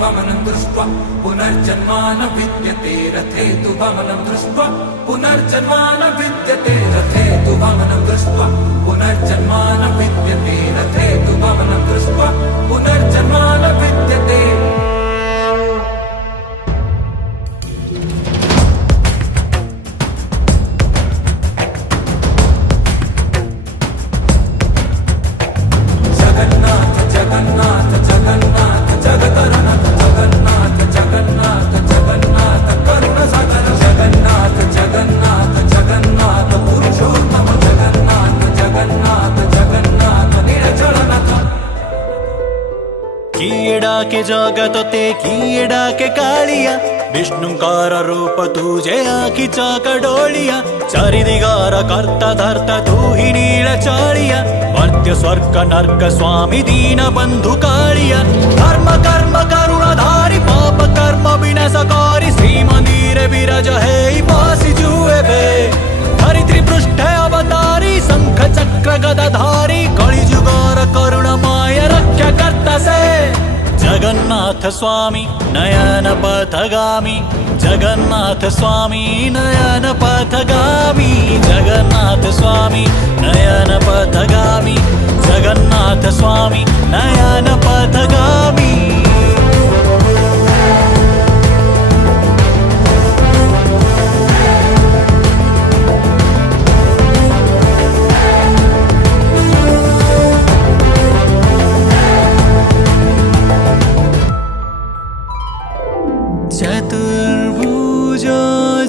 वमनं दृष्ट्वा पुनर्जन्मा न विद्यते रथे तु वमनं दृष्ट्वा पुनर्जन्मा न विद्यते रथे तु वमनं दृष्ट्वा पुनर्जन्मा न विद्यते रथे तु वमनं दृष्ट्वा पुनर्जन्मा न विद्यते। कीड़ा के जगत ते कीड़ा के कालिया विष्णुकार रूप तुझे आखीचा कडोळिया चारिदिगार करता धरता तू ही नीळ चाळिया मर्त्य स्वर्ग नर्क स्वामी दीन बंधु काळिया धर्म कर्म करुणाधारी पाप कर्म विनाशकारी श्री मंदिर विराज हे पासी जुए बे धरित्री पृष्ठ अवतारी शंख चक्र गदाधारी कलिजुगार करुणमय रक्षा करता से जगन्नाथ स्वामी नयन पथगामी जगन्नाथ स्वामी नयन पथगामी जगन्नाथ स्वामी नयन पथगामी जगन्नाथ स्वामी नयन पथगामी। चतुर्भुज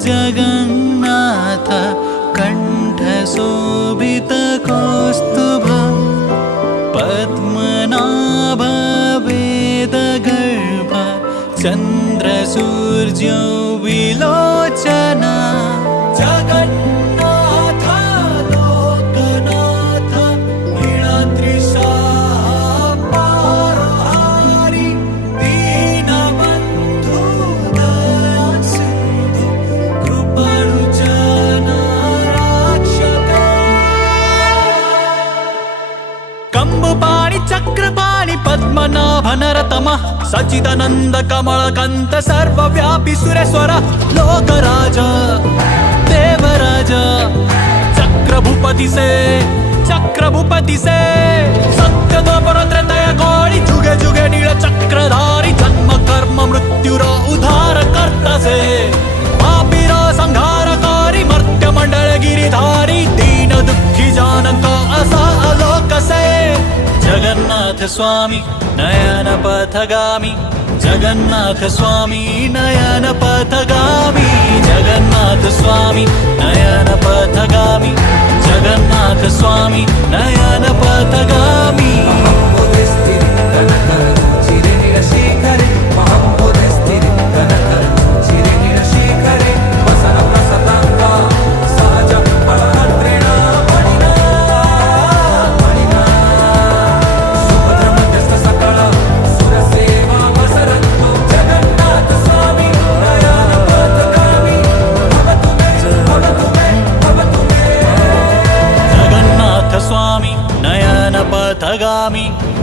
जगन्नाथ कंठ शोभित कौस्तुभ पद्मनाभ वेद गर्भ चंद्र सूर्य विलोचना जगन्नाथ लोकनाथ नीलाद्रिशा पारहारी दीनबंधु दयासिंधु कृपालुजन रक्षक कंबुपाणि चक्रपाणि पद्मनाभ नरतमः सच्चिदानंद कमलकांत सर्वव्यापी सुरेश्वर लोकराज देवराज चक्रभूपति से सत्य द्वापर त्रय गौरी जुगे जुगे नील चक्रधारी जन्म कर्म मृत्युर उद्धार करता से पापीर संहारकारी मर्त्य मंडल गिरिधारी दीन दुखी जानक असा आलोक से जगन्नाथ स्वामी नयन पथगामी जगन्नाथ स्वामी नयन पथगामी जगन्नाथ स्वामी नयन पथगामी जगन्नाथ स्वामी नयन पथगामी।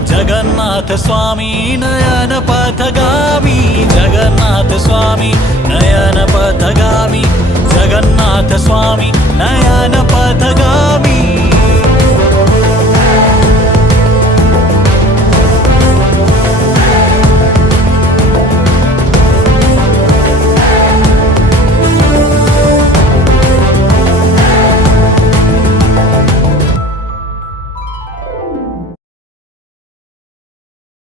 जगन्नाथ स्वामी नयन पथगामी जगन्नाथ स्वामी नयन पथगामी जगन्नाथ स्वामी